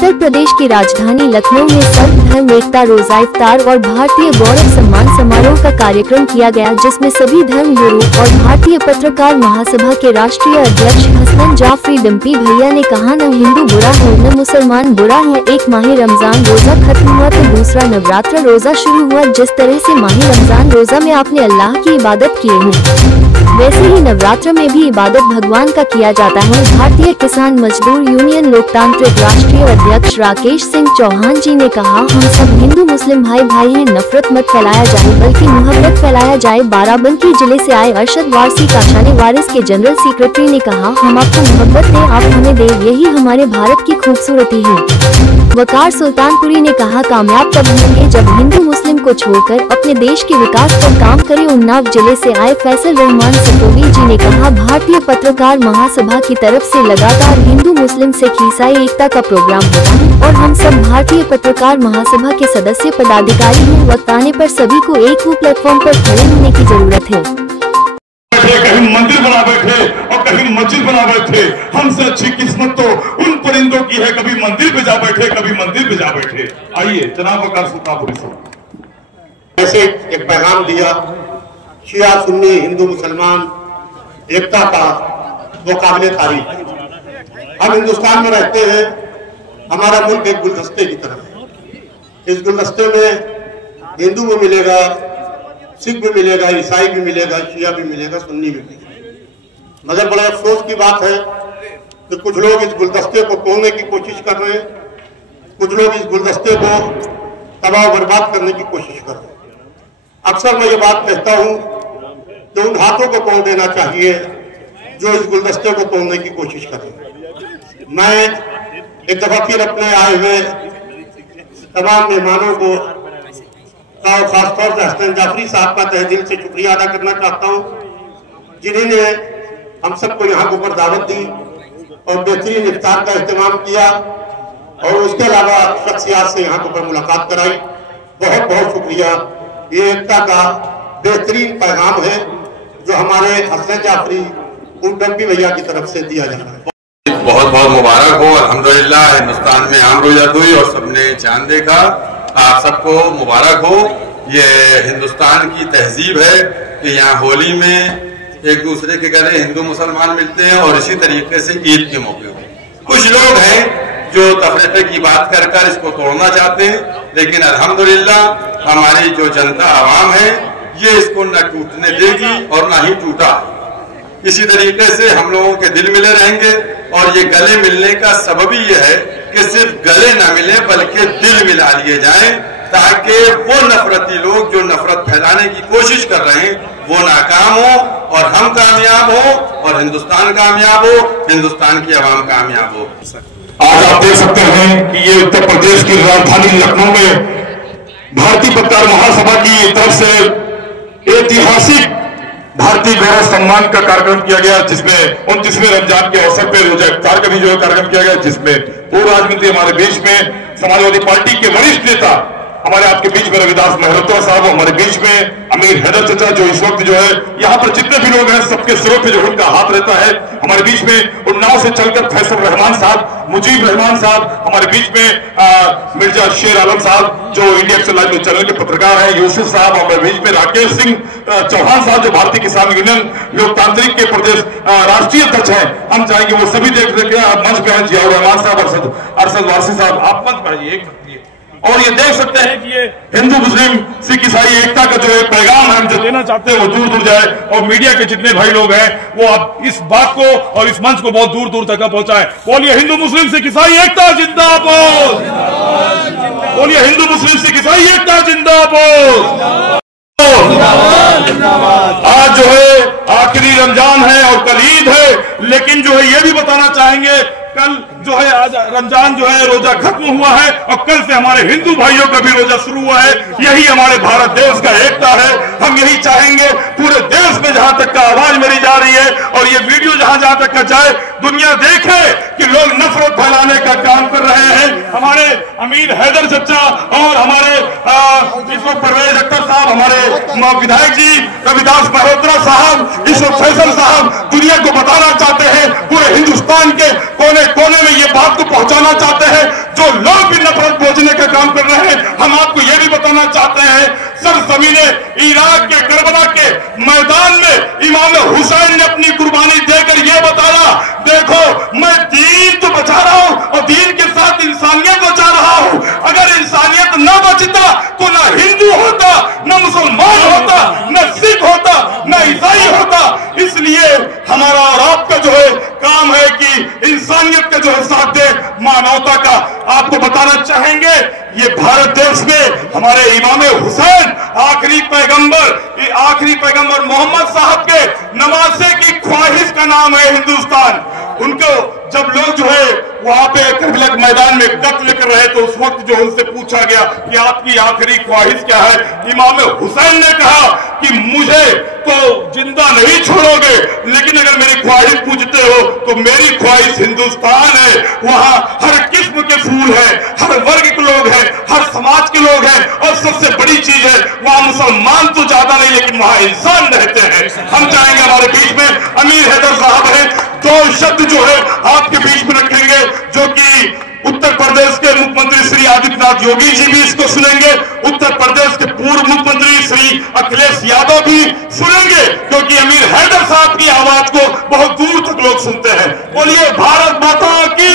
उत्तर प्रदेश की राजधानी लखनऊ में सर्वधर्म एकता रोजा इफ्तार और भारतीय गौरव सम्मान समारोह का कार्यक्रम किया गया, जिसमें सभी धर्म गुरु और भारतीय पत्रकार महासभा के राष्ट्रीय अध्यक्ष हसन जाफरी डिम्पी भैया ने कहा, न हिंदू बुरा है न मुसलमान बुरा है। एक माह रमजान रोजा खत्म हुआ तो दूसरा नवरात्र रोजा शुरू हुआ। जिस तरह से माह रमजान रोजा में आपने अल्लाह की इबादत किए हैं, वैसे ही नवरात्र में भी इबादत भगवान का किया जाता है। भारतीय किसान मजदूर यूनियन लोकतांत्रिक राष्ट्रीय अध्यक्ष राकेश सिंह चौहान जी ने कहा, हम सब हिंदू मुस्लिम भाई भाई हैं, नफरत मत फैलाया जाए बल्कि मोहब्बत फैलाया जाए। बाराबंकी जिले से आए अरशद वारसी काशानी वारिस के जनरल सेक्रेटरी ने कहा, हम आपको मोहब्बत दें, आप हमें दें, यही हमारे भारत की खूबसूरती है। वकार सुल्तानपुरी ने कहा, कामयाब तब होंगे जब हिंदू मुस्लिम को छोड़कर अपने देश के विकास पर काम करें। उन्नाव जिले से आए फैसल रहमान सकोवी जी ने कहा, भारतीय पत्रकार महासभा की तरफ से लगातार हिंदू मुस्लिम सिख ईसाई एकता का प्रोग्राम होता है और हम सब भारतीय पत्रकार महासभा के सदस्य पदाधिकारी हैं। वक्त आने पर सभी को एक ही प्लेटफॉर्म पर खड़े होने की जरूरत है। कहीं मंदिर बना बैठे और कहीं मस्जिद बना बैठे, हमसे अच्छी किस्मत तो उन परिंदों की है, कभी मंदिर पे जा बैठे कभी मंदिर पे जा बैठे। आइए जनाब वकार सुल्तानपुरी साहब ऐसे एक पैगाम दिया, शिया सुन्नी हिंदू मुसलमान एकता का वो काबिल तारीफ। हम हिंदुस्तान में रहते हैं, हमारा मुल्क एक गुलदस्ते की तरह है। इस गुलदस्ते में हिंदू भी मिलेगा, सिख भी मिलेगा, ईसाई भी मिलेगा, शिया भी मिलेगा, सुन्नी भी मिलेगा। मगर बड़ा अफसोस की बात है कि कुछ लोग इस गुलदस्ते को तोड़ने की कोशिश कर रहे हैं, कुछ लोग इस गुलदस्ते को तबाह बर्बाद करने की कोशिश कर रहे हैं। अक्सर मैं ये बात कहता हूं कि उन हाथों को तोड़ देना चाहिए जो इस गुलदस्ते को तोड़ने की कोशिश कर रहे हैं। मैं एक दफा फिर अपने आए हुए तमाम मेहमानों को और खासतौर से हसन जाफरी साहब का तहे दिल से शुक्रिया अदा करना चाहता हूं, जिन्होंने हम सबको यहाँ के ऊपर दावत दी और बेहतरीन इफ्तार का एहतमाम किया और उसके अलावा शख्सियात से यहाँ के ऊपर मुलाकात कराई। बहुत बहुत शुक्रिया। ये एकता का बेहतरीन पैगाम है जो हमारे हसन जाफरी डिम्पी भैया की तरफ से दिया जा रहा है। बहुत बहुत मुबारक हो। अल्हम्दुलिल्लाह हिंदुस्तान में आम रोज़ा हुई और सबने चांद देखा। आप सबको मुबारक हो। ये हिंदुस्तान की तहजीब है कि यहाँ होली में एक दूसरे के गले हिंदू मुसलमान मिलते हैं और इसी तरीके से ईद के मौके पर कुछ लोग हैं जो तफरीके की बात कर कर इसको तोड़ना चाहते हैं, लेकिन अल्हम्दुलिल्लाह हमारी जो जनता आवाम है ये इसको न टूटने देगी और न ही टूटा। इसी तरीके से हम लोगों के दिल मिले रहेंगे और ये गले मिलने का सबब ही यह है कि सिर्फ गले न मिले बल्कि दिल मिला लिए जाएं, ताकि वो नफरती लोग जो नफरत फैलाने की कोशिश कर रहे हैं वो नाकाम हो और हम कामयाब हो और हिंदुस्तान कामयाब हो, हिंदुस्तान की आवाम कामयाब हो। आज आप देख सकते हैं कि ये उत्तर प्रदेश की राजधानी लखनऊ में भारतीय पत्रकार महासभा की तरफ से ऐतिहासिक भारतीय गौरव सम्मान का कार्यक्रम किया गया, जिसमें 29वें रमजान के अवसर पर रोजा इफ्तार का भी जो कार्यक्रम किया गया, जिसमें पूर्व राजनीति हमारे बीच में समाजवादी पार्टी के वरिष्ठ नेता हमारे आपके बीच में रविदास मेहरोत्रा साहब, हमारे बीच में अमीर हैदर चचा जो इस वक्त जो है यहाँ पर जितने भी लोग हैं सबके सिरों पे जो उनका हाथ रहता है। हमारे बीच में उन्नाव से चलकर फैसल रहमान साहब, मुजीब रहमान साहब, हमारे बीच में मिर्जा शेर आलम साहब जो इंडिया एक्शन लाइव चैनल के पत्रकार हैं, यूसुफ साहब, हमारे बीच में राकेश सिंह चौहान साहब जो भारतीय किसान यूनियन लोकतांत्रिक के प्रदेश राष्ट्रीय अध्यक्ष हैं। हम चाहेंगे वो सभी देख मंच पे हैं, जियाउर रहमान साहब, अरशद वारसी साहब, आप मंच पर आइए। और ये देख सकते हैं कि ये हिंदू मुस्लिम सिख ईसाई एकता का जो है पैगाम हम जो देना चाहते हैं वो दूर दूर जाए और मीडिया के जितने भाई लोग हैं वो अब इस बात को और इस मंच को बहुत दूर दूर तक पहुंचाएं। बोलिए हिंदू मुस्लिम सिख ईसाई एकता जिंदाबाद, बोलिए हिंदू मुस्लिम सिख ईसाई एकता जिंदाबाद। आज जो है आखिरी रमजान है और कल ईद है, लेकिन जो है ये भी बताना चाहेंगे कल जो है आज रमजान जो है रोजा खत्म हुआ है और कल से हमारे हिंदू भाइयों का भी रोजा शुरू हुआ है। यही हमारे भारत देश का एकता है। हम यही चाहेंगे पूरे देश में जहां तक का आवाज मेरी जा रही है और ये वीडियो जहां तक का जाए, दुनिया देखे कि लोग नफरत फैलाने का काम कर रहे हैं। हमारे अमीर हैदर चचा और हमारे इस वक्त परवेज अख्तर साहब, हमारे विधायक जी रविदास मेहरोत्रा साहब, इस वक्त फैसल साहब दुनिया को बताना चाहते हैं, पूरे हिंदुस्तान के कोने कोने में ये बात को पहुंचाना चाहते हैं जो हुसैन ने अपनी कुर्बानी देकर यह बताया, देखो मैं दीन तो बचा रहा हूं और दीन के साथ इंसानियत बचा रहा हूं। अगर इंसानियत न बचता तो ना हिंदू होता, न मुसलमान होता, न सिख होता, न ईसाई होता। इसलिए हमारा और आपका जो है काम है कि इंसानियत का जो है साथ दे, मानवता का। आपको बताना चाहेंगे ये भारत देश में हमारे इमाम हुसैन आखिरी पैगंबर मोहम्मद साहब के नवासे की ख्वाहिश का नाम है हिंदुस्तान। उनको जब लोग जो है वहां पे करबला के मैदान में कत्ल कर रहे तो उस वक्त जो उनसे पूछा गया कि आपकी आखिरी ख्वाहिश क्या है, इमाम हुसैन ने कहा कि मुझे तो जिंदा नहीं छोड़ोगे, लेकिन अगर मेरी ख्वाहिश पूछते हो तो मेरी ख्वाहिश हिंदुस्तान है। वहां हर किस्म के फूल हैं, हर वर्ग के लोग हैं, हर समाज के लोग हैं, और सबसे बड़ी चीज है वहां मुसलमान तो ज्यादा नहीं लेकिन वहां इंसान रहते हैं। हम चाहेंगे हमारे बीच में अमीर हैदर साहब हैं, दो शब्द जो है आपके बीच में रखेंगे, जो कि उत्तर प्रदेश के मुख्यमंत्री श्री आदित्यनाथ योगी जी भी इसको सुनेंगे, उत्तर प्रदेश के पूर्व मुख्यमंत्री श्री अखिलेश यादव भी सुनेंगे, क्योंकि अमीर हैदर साहब की आवाज को बहुत दूर तक लोग सुनते हैं। बोलिए भारत माता की।